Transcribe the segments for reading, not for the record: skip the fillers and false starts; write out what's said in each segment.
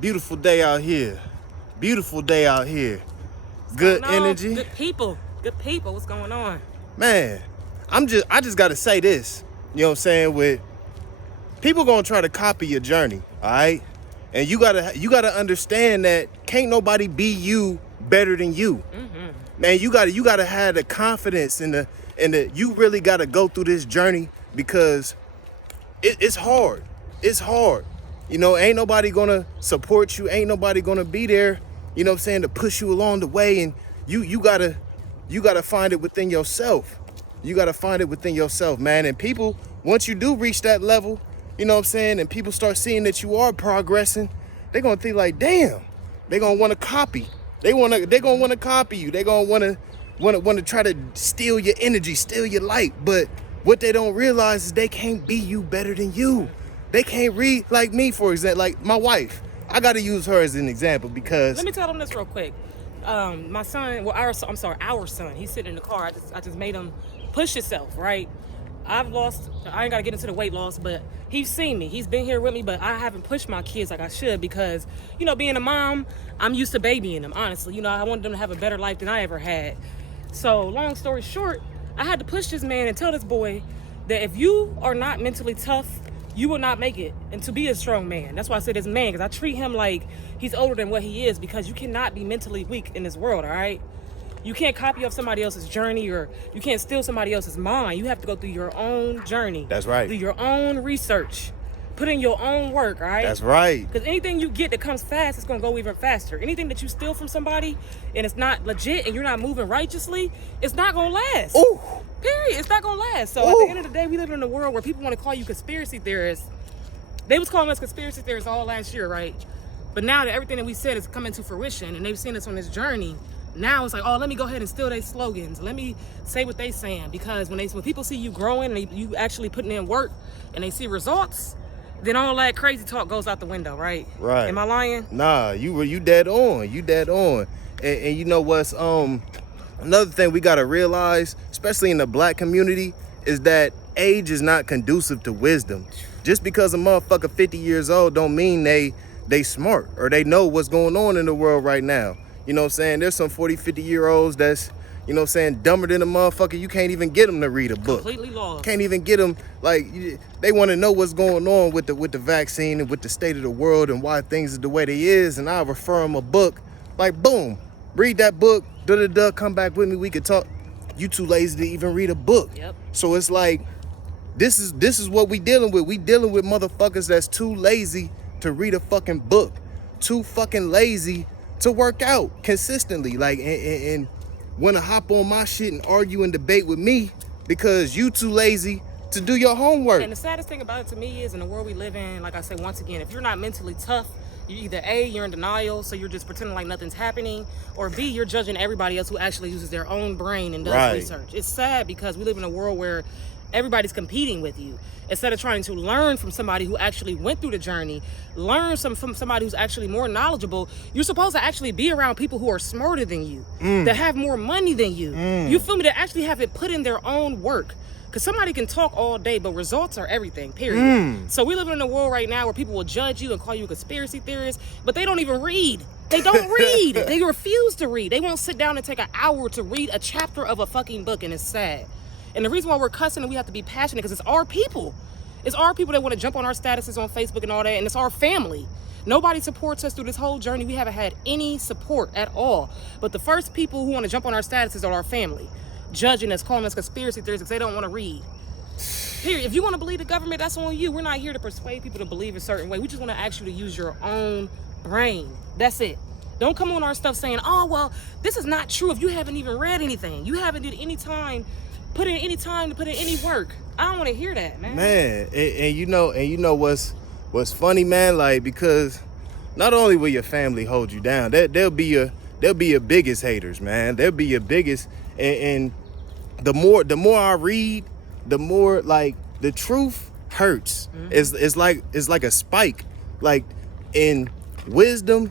Beautiful day out here. Beautiful day out here. Good energy. Good people. Good people. What's going on? Man, I just gotta say this. You know what I'm saying? With people gonna try to copy your journey, all right? And you gotta understand that can't nobody be you better than you. Man, you gotta have the confidence in the you really gotta go through this journey because it's hard. It's hard. You know, ain't nobody gonna support you, ain't nobody gonna be there, you know what I'm saying, to push you along the way. And you gotta find it within yourself. You gotta find it within yourself, man. And people, once you do reach that level, you know what I'm saying, and people start seeing that you are progressing, they're gonna think like, damn, they're gonna wanna copy. They're gonna wanna copy you. They're gonna wanna try to steal your energy, steal your light. But what they don't realize is they can't be you better than you. They can't read like me, for example, like my wife. I gotta use her as an example because Let me tell them this real quick. My son, well, our son, he's sitting in the car. I just made him push himself, right? I ain't gotta get into the weight loss, but he's seen me. He's been here with me, but I haven't pushed my kids like I should because, you know, being a mom, I'm used to babying them, honestly. You know, I wanted them to have a better life than I ever had. So, long story short, I had to push this man and tell this boy that if you are not mentally tough, you will not make it and to be a strong man. That's why I say this man, because I treat him like he's older than what he is, because you cannot be mentally weak in this world, all right? You can't copy off somebody else's journey, or you can't steal somebody else's mind. You have to go through your own journey. That's right. Do your own research. Put in your own work, all right? That's right. Because anything you get that comes fast, it's going to go even faster. Anything that you steal from somebody and it's not legit and you're not moving righteously, it's not going to last. Ooh. Period. It's not going to last. So at the end of the day, we live in a world where people want to call you conspiracy theorists. They was calling us conspiracy theorists all last year, right? But now that everything that we said is coming to fruition and they've seen us on this journey, now it's like, oh, let me go ahead and steal their slogans. Let me say what they saying. Because when people see you growing and you actually putting in work and they see results, then all that crazy talk goes out the window, right? Right. Am I lying? Nah, you dead on. You dead on. And you know what's another thing we gotta realize, especially in the black community, is that age is not conducive to wisdom. Just because a motherfucker 50 years old don't mean they smart or they know what's going on in the world right now. You know what I'm saying? There's some 40, 50-year-olds that's, you know what I'm saying, dumber than a motherfucker. You can't even get them to read a book. Completely lost. Can't even get them, like, they want to know what's going on with the vaccine and with the state of the world and why things are the way they is. And I refer them a book, like, boom, read that book, come back with me, we could talk. You too lazy to even read a book. Yep. So it's like, this is what we dealing with. We dealing with motherfuckers that's too lazy to read a fucking book, too fucking lazy to work out consistently, like, and want to hop on my shit and argue and debate with me because you too lazy to do your homework. And the saddest thing about it to me is, in the world we live in, like I said, once again, if you're not mentally tough, you either A, you're in denial, so you're just pretending like nothing's happening, or B, you're judging everybody else who actually uses their own brain and does research. It's sad because we live in a world where everybody's competing with you. Instead of trying to learn from somebody who actually went through the journey, learn from somebody who's actually more knowledgeable, you're supposed to actually be around people who are smarter than you, that have more money than you. You feel me? That actually have it put in their own work. Because somebody can talk all day, but results are everything, period. So we live in a world right now where people will judge you and call you a conspiracy theorist, but they don't even read. They don't read. They refuse to read. They won't sit down and take an hour to read a chapter of a fucking book, and it's sad. And the reason why we're cussing and we have to be passionate, because it's our people. It's our people that want to jump on our statuses on Facebook and all that, and it's our family. Nobody supports us through this whole journey. We haven't had any support at all. But the first people who want to jump on our statuses are our family, judging us, calling us conspiracy theorists because they don't want to read. Period. If you want to believe the government, that's on you. We're not here to persuade people to believe a certain way. We just want to ask you to use your own brain. That's it. Don't come on our stuff saying, oh, well, this is not true if you haven't even read anything. You haven't did any time, put in any time to put in any work. I don't want to hear that, man. Man, and you know what's funny, man? Like, because not only will your family hold you down, they'll be your biggest haters, man. They'll be your biggest, and the more I read, the more, like, the truth hurts. It's like a spike. Like, in wisdom,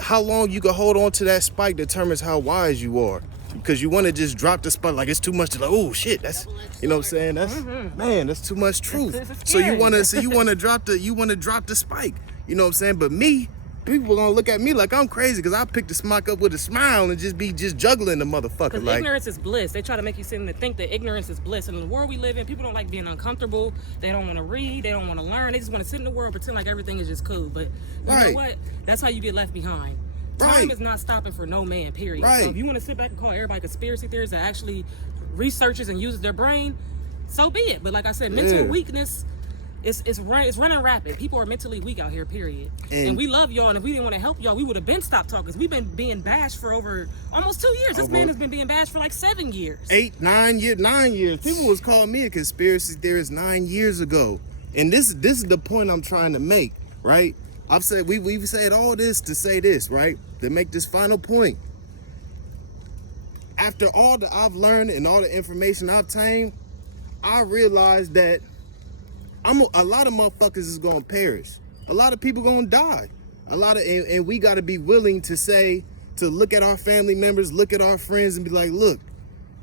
how long you can hold on to that spike determines how wise you are. Because you want to just drop the spike, like it's too much to, like, oh shit, that's, you know what I'm saying? That's man, that's too much truth. So you want to drop the spike. You know what I'm saying? But me, people gonna look at me like I'm crazy because I picked the smock up with a smile and just be juggling the motherfucker. Because like, ignorance is bliss. They try to make you sit and think that ignorance is bliss. And in the world we live in, people don't like being uncomfortable. They don't want to read. They don't want to learn. They just want to sit in the world, pretend like everything is just cool. But you know what? That's how you get left behind. Time is not stopping for no man, period. So if you want to sit back and call everybody conspiracy theorists that actually researches and uses their brain, so be it. But like I said, mental weakness is running rapid. People are mentally weak out here, period. And we love y'all, and if we didn't want to help y'all, we would have been stopped talking. Because we've been being bashed for over almost 2 years. This man has been being bashed for like 7 years. 8, 9 years, 9 years. People was calling me a conspiracy theorist 9 years ago. And this is the point I'm trying to make, right? I've said, we've said all this to say this, right? To make this final point. After all that I've learned and all the information I've obtained, I realized that a lot of motherfuckers is gonna perish. A lot of people gonna die. And we gotta be willing to look at our family members, look at our friends and be like, look,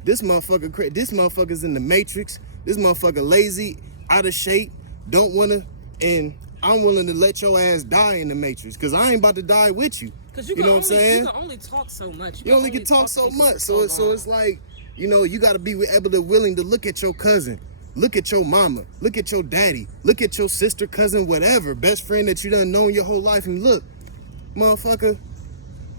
this motherfucker's in the matrix. This motherfucker lazy, out of shape, don't wanna, and I'm willing to let your ass die in the matrix because I ain't about to die with you. You know what I'm saying? You can only talk so much. You only can talk so much. So it's like, you gotta be willing to look at your cousin. Look at your mama, look at your daddy, look at your sister, cousin, whatever, best friend that you done known your whole life, and look, motherfucker,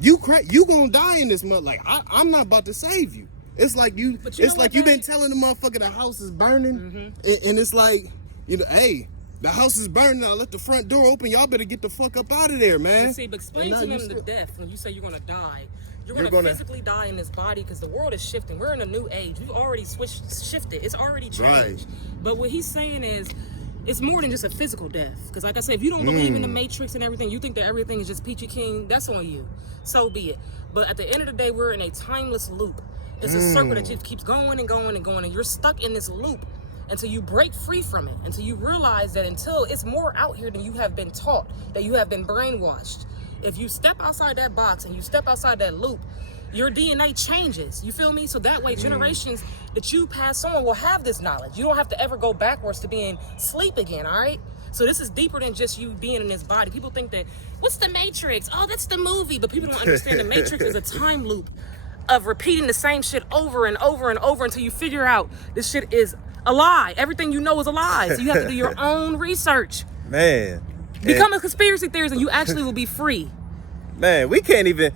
you gonna die in this mother. Like I'm not about to save you. It's like you been telling the motherfucker the house is burning, and it's like, hey, the house is burning. I left the front door open. Y'all better get the fuck up out of there, man. But explain to them the death when you say you're gonna die. You're gonna physically die in this body because the world is shifting. We're in a new age. We've already shifted. It's already changed. Right. But what he's saying is, it's more than just a physical death. Because like I said, if you don't believe in the Matrix and everything, you think that everything is just peachy keen, that's on you. So be it. But at the end of the day, we're in a timeless loop. It's a circle that just keeps going and going and going, and you're stuck in this loop until you break free from it, until you realize that until it's more out here than you have been taught, that you have been brainwashed. If you step outside that box and you step outside that loop, your DNA changes. You feel me? So that way, generations that you pass on will have this knowledge. You don't have to ever go backwards to being sleep again, all right? So this is deeper than just you being in this body. People think that, what's the Matrix? Oh, that's the movie. But people don't understand the Matrix is a time loop of repeating the same shit over and over and over until you figure out this shit is a lie. Everything you know is a lie. So you have to do your own research. Man. Become a conspiracy theorist and you actually will be free. Man, we can't even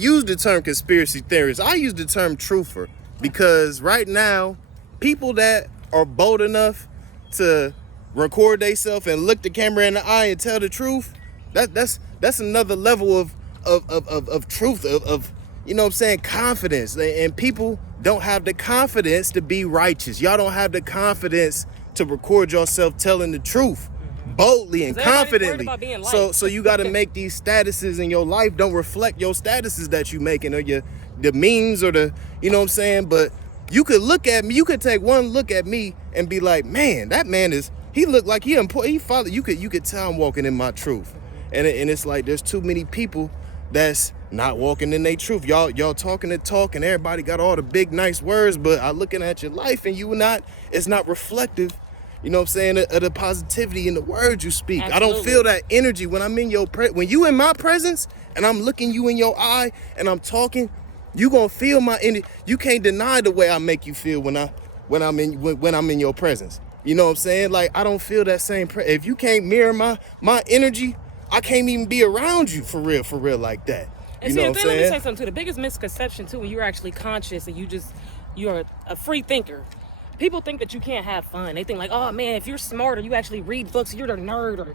use the term conspiracy theorist. I use the term truther because right now, people that are bold enough to record themselves and look the camera in the eye and tell the truth, that's another level of truth, of you know what I'm saying, confidence. And people don't have the confidence to be righteous. Y'all don't have the confidence to record yourself telling the truth boldly and confidently. So you got to make these statuses in your life don't reflect your statuses that you making, or the memes, or the, you know what I'm saying. But you could look at me, you could take one look at me and be like, man, that man he looked like he followed. You could tell I'm walking in my truth, and it's like there's too many people that's not walking in their truth. Y'all talking the talk, and everybody got all the big nice words, but I looking at your life and it's not reflective. You know what I'm saying? Of the positivity in the words you speak. Absolutely. I don't feel that energy when I'm in when you in my presence and I'm looking you in your eye and I'm talking, you gonna feel my energy. You can't deny the way I make you feel when I'm in your presence. You know what I'm saying? Like, I don't feel that same. If you can't mirror my energy, I can't even be around you for real like that. And see, let me say something too. The biggest misconception too, when you're actually conscious and you're a free thinker. People think that you can't have fun. They think like, oh man, if you're smart or you actually read books, you're the nerd, or,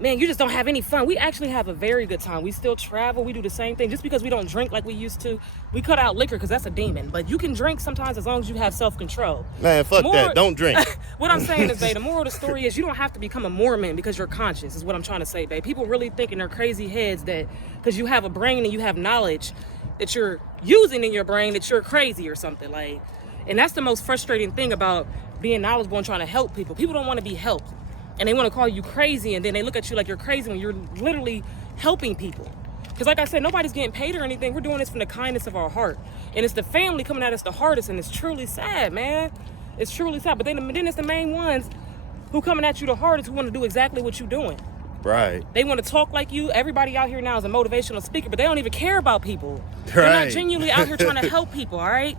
man, you just don't have any fun. We actually have a very good time. We still travel. We do the same thing. Just because we don't drink like we used to, we cut out liquor because that's a demon. But you can drink sometimes as long as you have self-control. Man, fuck that. Don't drink. What I'm saying is, babe, the moral of the story is you don't have to become a Mormon because you're conscious, is what I'm trying to say, babe. People really think in their crazy heads that because you have a brain and you have knowledge that you're using in your brain that you're crazy or something. Like, and that's the most frustrating thing about being knowledgeable and trying to help people. People don't want to be helped. And they want to call you crazy, and then they look at you like you're crazy when you're literally helping people. Because like I said, nobody's getting paid or anything. We're doing this from the kindness of our heart. And it's the family coming at us the hardest, and it's truly sad, man. It's truly sad. But then it's the main ones who coming at you the hardest who want to do exactly what you're doing. Right. They want to talk like you. Everybody out here now is a motivational speaker, but they don't even care about people. They're not genuinely out here trying to help people, all right?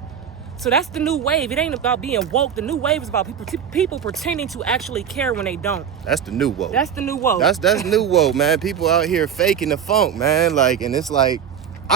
So that's the new wave. It ain't about being woke. The new wave is about people pretending to actually care when they don't. That's the new woke. That's the new woke. That's new woke, man. People out here faking the funk, man. Like, and it's like,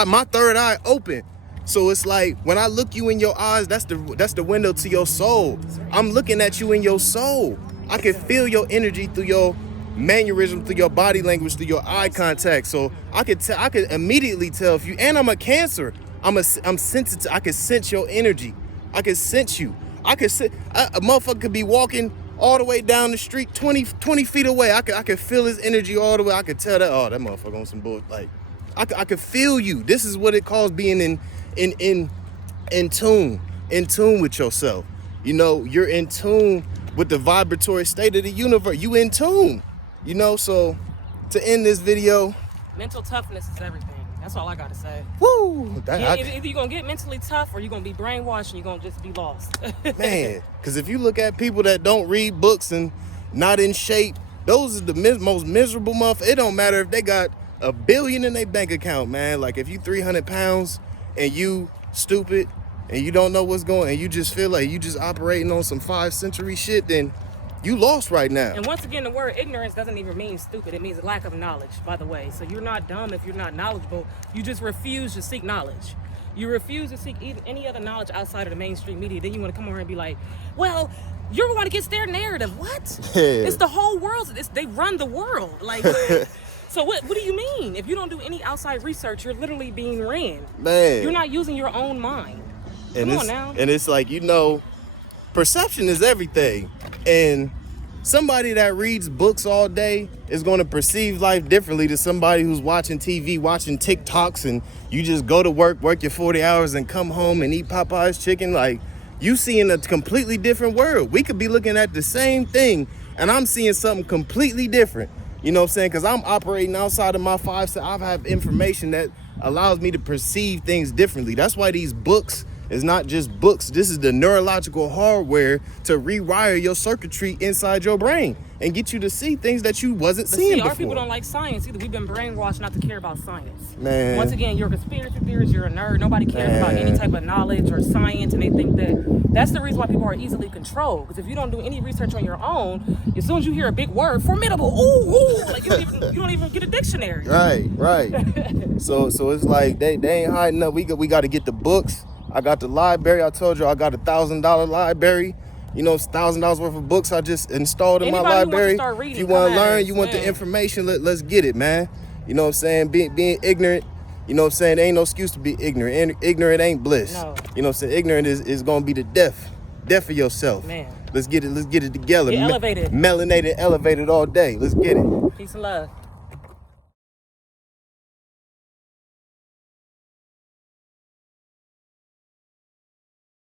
my third eye open. So it's like, when I look you in your eyes, that's the window to your soul. I'm looking at you in your soul. I can feel your energy through your mannerism, through your body language, through your eye contact. So I could immediately tell if you, and I'm a Cancer. I'm sensitive. I can sense your energy. I can sense you. I can sense a motherfucker could be walking all the way down the street 20 feet away. I could feel his energy all the way. I could tell that, oh, that motherfucker on some bull. Like, I could feel you. This is what it calls being in tune with yourself. You know, you're in tune with the vibratory state of the universe. You in tune. You know, so to end this video, mental toughness is everything. That's all I gotta say. Woo! Either you're gonna get mentally tough or you're gonna be brainwashed and you're gonna just be lost. Man, because if you look at people that don't read books and not in shape, those are the most miserable motherfuckers. It don't matter if they got $1 billion in their bank account, man. Like, if you 300 pounds and you stupid and you don't know what's going, and you just feel like you just operating on some 5th century shit, then you lost right now. And once again, the word ignorance doesn't even mean stupid. It means lack of knowledge, by the way. So you're not dumb if you're not knowledgeable. You just refuse to seek knowledge. You refuse to seek any other knowledge outside of the mainstream media. Then you want to come over and be like, well, you're the one against their narrative. What? Yeah. It's the whole world. They run the world. Like, so what do you mean? If you don't do any outside research, you're literally being ran. Man. You're not using your own mind. Come on now. And it's like, you know, perception is everything. And somebody that reads books all day is going to perceive life differently to somebody who's watching TV, watching TikToks, and you just go to work your 40 hours and come home and eat Popeye's chicken. Like, you see in a completely different world. We could be looking at the same thing and I'm seeing something completely different. You know what I'm saying? Because I'm operating outside of my 5 senses. I have information that allows me to perceive things differently. That's why these books is not just books. This is the neurological hardware to rewire your circuitry inside your brain and get you to see things that you wasn't seeing before. Our people don't like science either. We've been brainwashed not to care about science. Man. Once again, you're a conspiracy theorist, you're a nerd. Nobody cares about any type of knowledge or science, and they think that's the reason why people are easily controlled. Because if you don't do any research on your own, as soon as you hear a big word, formidable, ooh, like you don't even get a dictionary. Right. So it's like they ain't hiding up. We got to get the books. I got the library. I told you I got $1,000 library. You know, $1,000 worth of books I just installed in my library. If you want to learn, you want the information, let's get it, man. You know what I'm saying? Being ignorant, you know what I'm saying? There ain't no excuse to be ignorant. Ignorant ain't bliss. No. You know what I'm saying? Ignorant is going to be the death of yourself. Man. Let's get it together. Get elevated. Melanated, elevated all day. Let's get it. Peace and love.